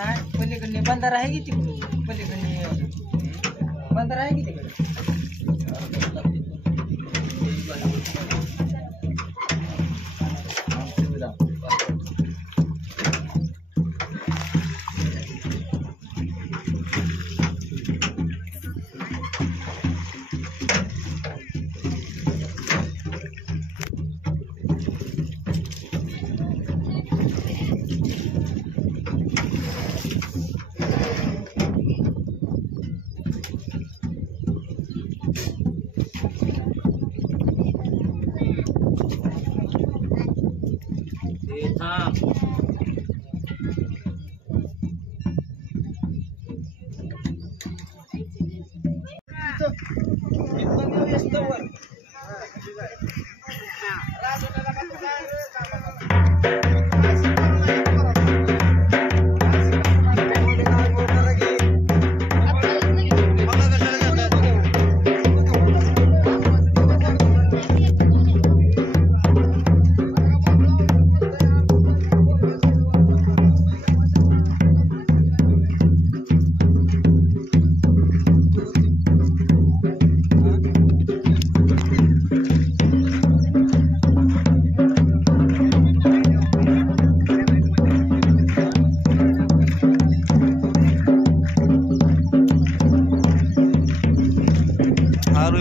नाही पलीकडे बंधारा आहे की तिकडे पलीकडे बंधारा आहे की तिकडे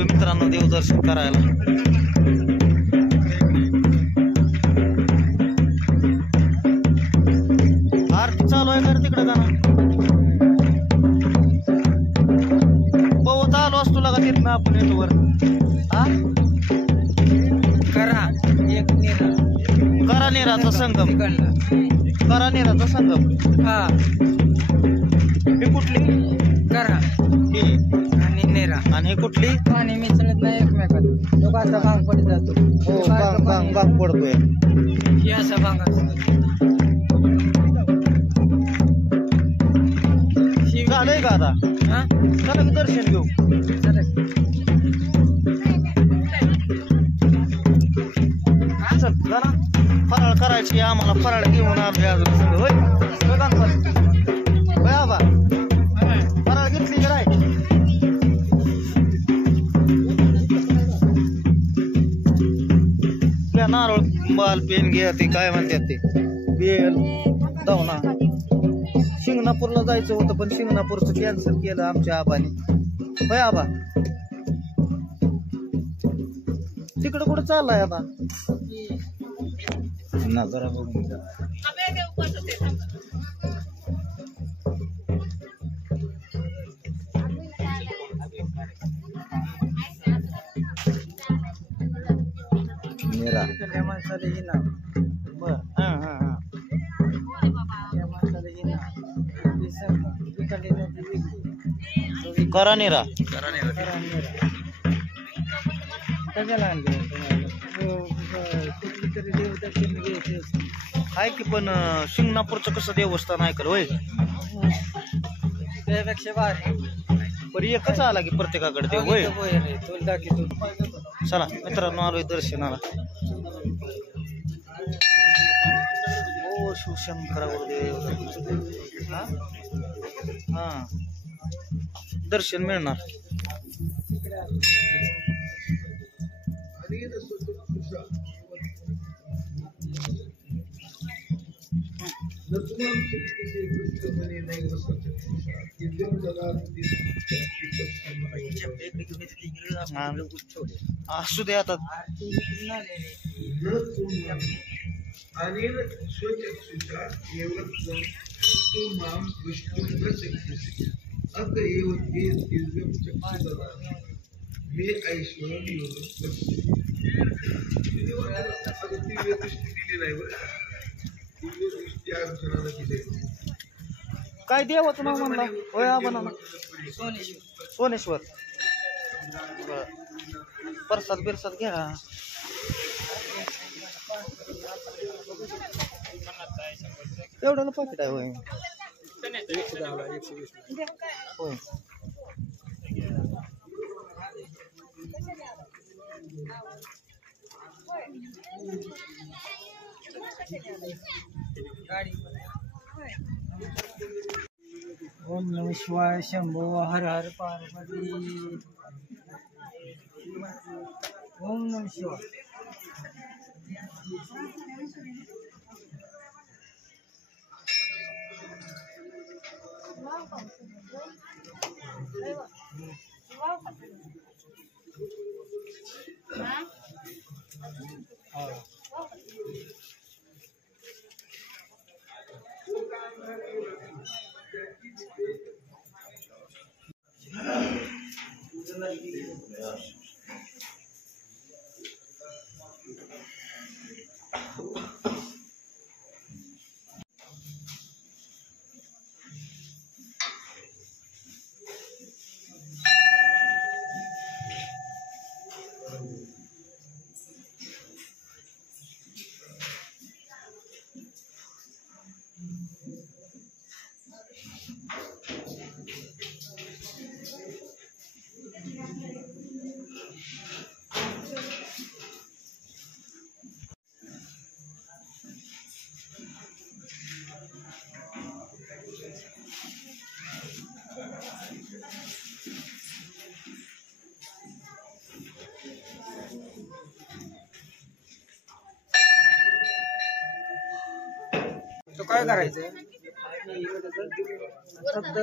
मित्रांनो देवदर्शन करायला आरती चालू आहे का तिकडे गाणं बहुत आलो असतो लागा तिथं आपण येतो वर हा करा नेराचा संगम करा नेराचा संगम हा ही कुठली करा ही आणि नेरा आणि कुठली पाणी मिसळत नाही एकमेकात तो असा भांग पडत जातो हो बांग बांग बांग पडतोय ही असा भांग असतो झालंय का आता हा चला की दर्शन घेऊ चल जरा फराळ करायची आम्हाला फराळ घेऊन आलोय अजून होय बाबा फराळ घेतली का नाही नारळ बाल पेन घ्या ते काय म्हणतात ते बेल दावना शिंगणापूरला जायचं होतं पण शिंगणापूरचं कॅन्सल केलं आमच्या आबाने होय आबा तिकडं कुठं चाललाय आता नजरा बघून मेरा त्या माणसाला येणार बर हा हा हा त्या माणसाला येणार इकडे नदी वेगळी करा नेरा कशाला आणले कुठली तरी देवदर्शन घ्यायचे आहे की पण शिंगणापूरचं कसं देवस्थान आहे कर होय त्यापेक्षा भारी पण एकच आला की प्रत्येकाकडे ते होय तुला दाखवतो चला मित्रांनो आलोय दर्शनाला ओ शिवशंकरा गुरुदेव हा दर्शन मिळणार असू दे आता काय देवाचं नाव म्हणला होय आबा सोनेश्वर प्रसाद बिरसाद घ्या एवढ्याला पाकिट आहे होय होय गाडी ओम नमः शिवाय शंभो हर हर पार्वती ओम नमः शिवाय तो काय करायचंय फक्त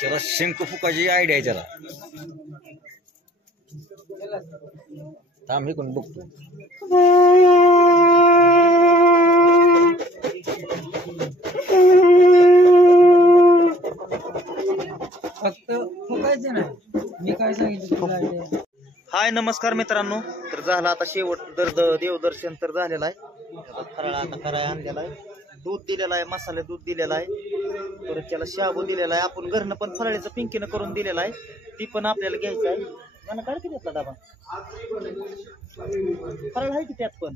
त्याला शंख फुकाची आयडिया आहे त्याला. थांब हे कोण बघतो. फक्त फुकायचं नाही. मी काय सांगितलं तुला idea? हाय नमस्कार मित्रांनो. तर झालं आता शेवट देवदर्शन तर झालेलं आहे. आता फराळ आता करायला आणलेला आहे. दूध दिलेलं आहे, मसाले दूध दिलेला आहे, परत त्याला शाबू दिलेला आहे. आपण घरनं पण फराळीचं पिंकीनं करून दिलेला आहे, ती पण आपल्याला घ्यायचं आहे. मला काढ की घेतला डबा फराळ आहे की त्यात पण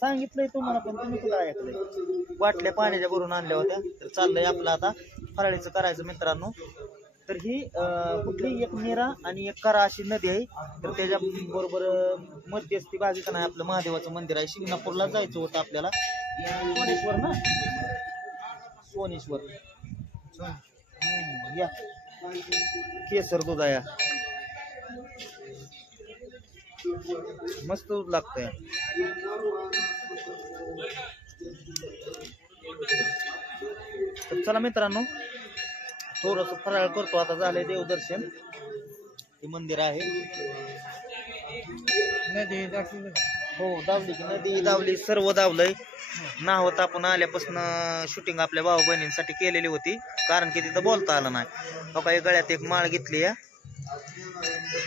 सांगितलंय तुम्हाला, पण तुम्ही कुठं ऐकलंय. बाटल्या पाण्याच्या भरून आणल्या होत्या. तर चाललंय आपलं आता फराळीचं करायचं मित्रांनो. तर ही कुठली एक नीरा आणि एक करा अशी नदी आहे. तर त्याच्या बरोबर मध्यस्थी बाजूचं नाही आपलं महादेवाचं मंदिर आहे. शिंगणापूरला जायचं होतं आपल्याला. सोनेश्वर ना, सोनेश्वर. या केसर दूध आहे, मस्त दूध लागतंय. तर चला मित्रांनो थोडस फराळ करतो. आता झालंय देवदर्शन. हे मंदिर आहे. नदी दाखवली हो दावली की नदी दावली, सर्व दावलंय. नाहवत आपण आल्यापासून शूटिंग आपल्या भाऊ बहिणींसाठी केलेली होती, कारण की तिथं बोलता आलं नाही. हो काही गळ्यात एक माळ घेतली.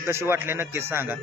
कशी वाटली नक्कीच सांगा.